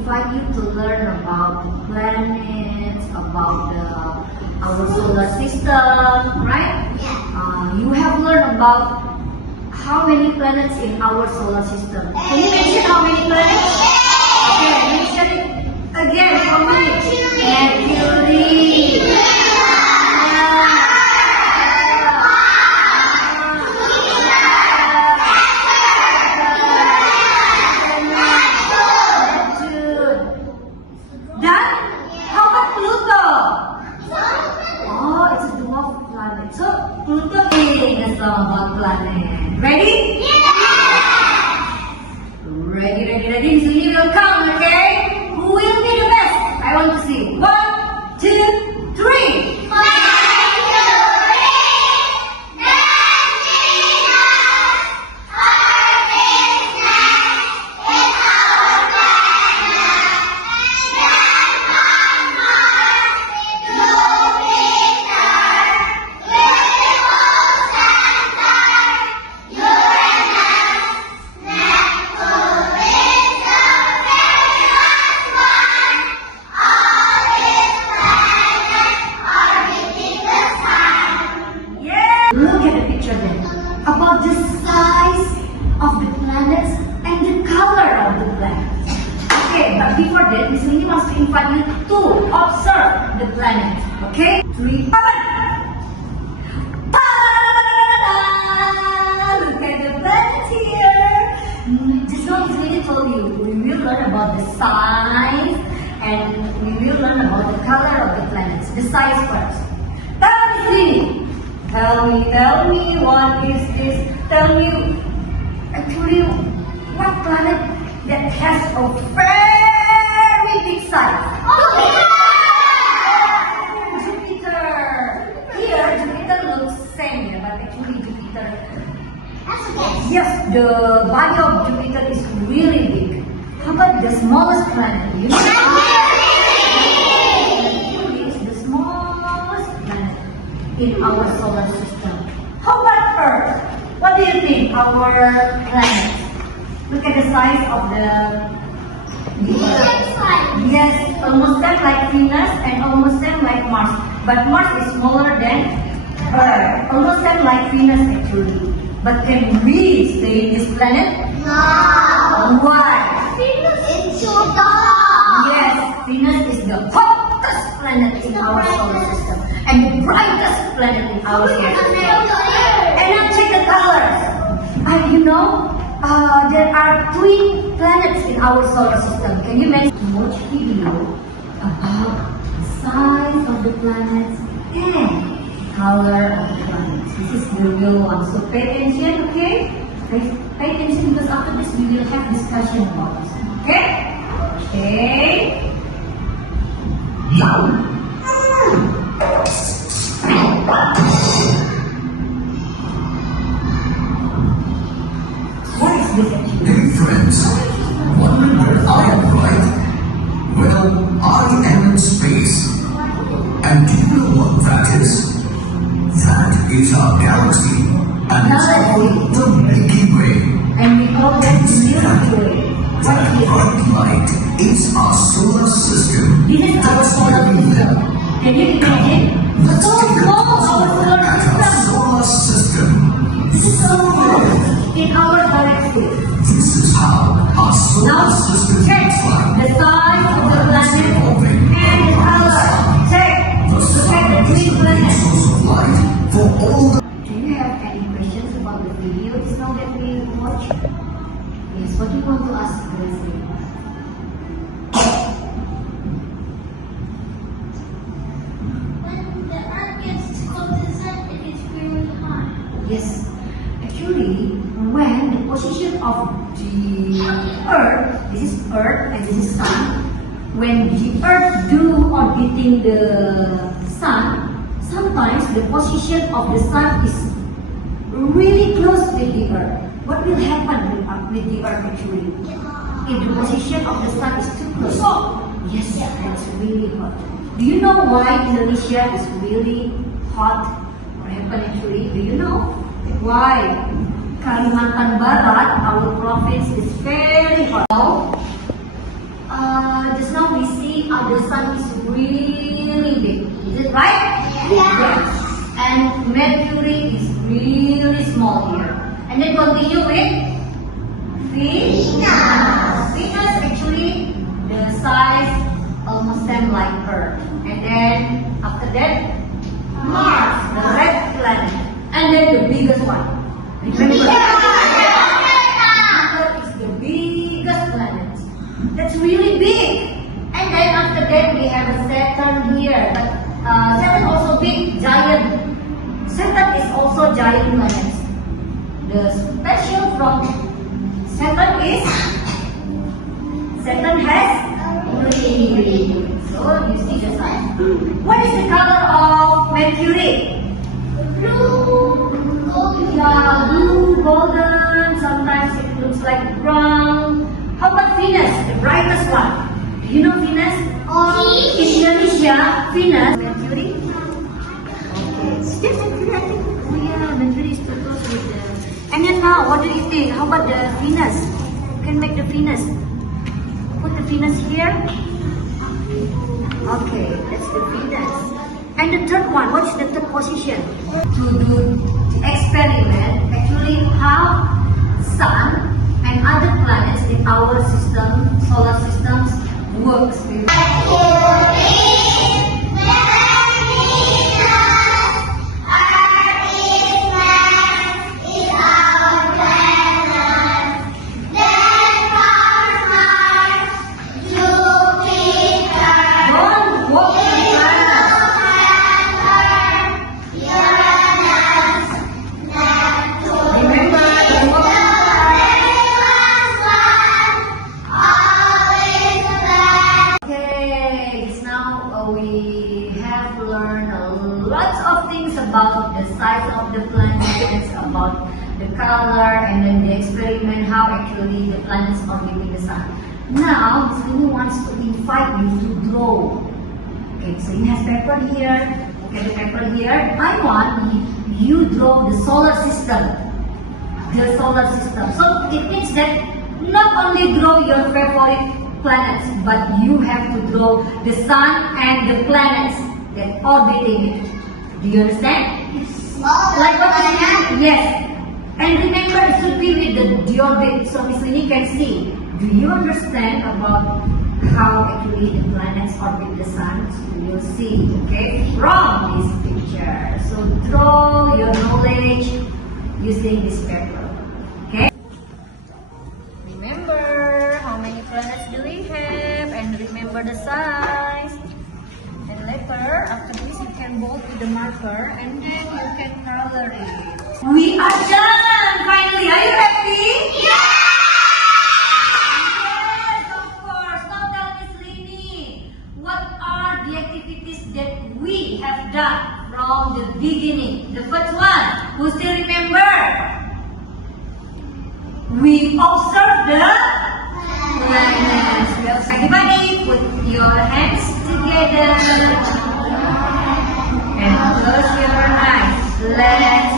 invite you to learn about the planets, about our solar system, right? Yeah. You have learned about how many planets in our solar system. Can you mention how many planets? Okay, mention it again for me. Mercury. Done? How about Pluto? Oh, it's a dwarf planet. So, Pluto is a small planet. Ready? Ready. So you will count, okay? Who will be the best? I want to see. 1, 2, 3. Look at the picture then. About the size of the planets and the color of the planets. Okay, but before that, Miss Lily wants to invite you to observe the planets. Okay? 3, open! Look at the planets here. Just now Miss Lily told you, we will learn about the size and we will learn about the color of the planets. The size first. Tell Miss Lily. Tell me, what is this? Tell me, actually, what planet that has a very big size? Jupiter. Here, Jupiter looks same, but actually Jupiter. Yes, the body of Jupiter is really big. How about the smallest planet? You know? Mercury is the smallest planet in our solar system. How about Earth? What do you think, our planet? Look at the size of the Earth. Yes, almost same like Venus and almost same like Mars. But Mars is smaller than Earth. Almost same like Venus actually. But can we stay in this planet? No. Why? Venus is so dark. Yes, Venus is the hottest planet in our solar system and brightest planet in our solar system. And now check the colors. You know, there are twin planets in our solar system. Can you watch video about the size of the planets and color of the planets? This is the real one. So pay attention, okay? Pay attention because after this we will have discussion about this. Okay? Okay. What is this actually? Hey friends, wondering where I am, right? Well, I am in space. And do you know what that is? That is our galaxy. And it's called the Milky Way. And we call that Milky Way. What That is it? bright light is our solar system. This is our solar system. Can you imagine? Let's So take a small closer our look solar at our system. solar system. This is so small in our galaxy. This is how our solar Now system check looks like. the size of the planet Evolving and the color. Check. The Look sun at the is twin the main planets. source of light for all the Do you have any questions about the video just now that we watched? Yes, what do you want to ask Leslie? When the Earth gets close to the sun, it gets very hot. Yes, actually, when the position of the Earth, this is Earth and this is Sun, when the Earth do orbiting the Sun, sometimes the position of the Sun is really close with the Earth. What will happen with the Earth actually? If the position of the Sun is too close, yes, it's really hot. Do you know why Indonesia is really hot? What happened actually? Do you know why? Kalimantan Barat, our province, is very hot. like Earth. And then after that, Mars, the red planet. And then the biggest one. Remember? Earth is the biggest planet. That's really big. And then after that we have a Saturn here. But Saturn also big, giant. Saturn is also giant planet. The special from Saturn is Saturn has ring. So you see the sign. What is the color of Mercury? Yeah, blue, golden. Sometimes it looks like brown. How about Venus, the brightest one? Do you know Venus? In Indonesia, Venus. Mercury. Okay, it's just Mercury, I think. Oh yeah, Mercury is too close with the. And then now, what do you think? How about the Venus? You can make the Venus. Put the Venus here. Okay, that's the Venus. And the third one, what is the third position? To do experiment, actually how Sun and other planets in our system, solar systems, works. Don't walk the planet. Remember, don't walk Okay, now we have learned lots of things about the size of the planets, about the color, and then the experiment, how actually the planets orbiting the sun. Now, Miss Lini wants to invite you to draw. Okay, so you have paper here. Okay, the paper here. I want you draw the solar system. The solar system. So it means that not only draw your favorite planets, but you have to draw the sun and the planets that orbiting it. Do you understand? Like what I have? Yes. And remember, it should be with the orbit, so Miss Lini can see. Do you understand about how actually the planets orbit the sun? So you'll see, okay, from this picture. So draw your knowledge using this paper. Okay? Remember how many planets do we have, and remember the size. And later, after this, you can bold with the marker, and then you can color it. We are done! Finally, are you happy? Yes! Yes, of course. Now tell Miss Lini, what are the activities that we have done from the beginning? The first one, who still remember? We observe the planets. Everybody put your hands together and close your eyes. Let's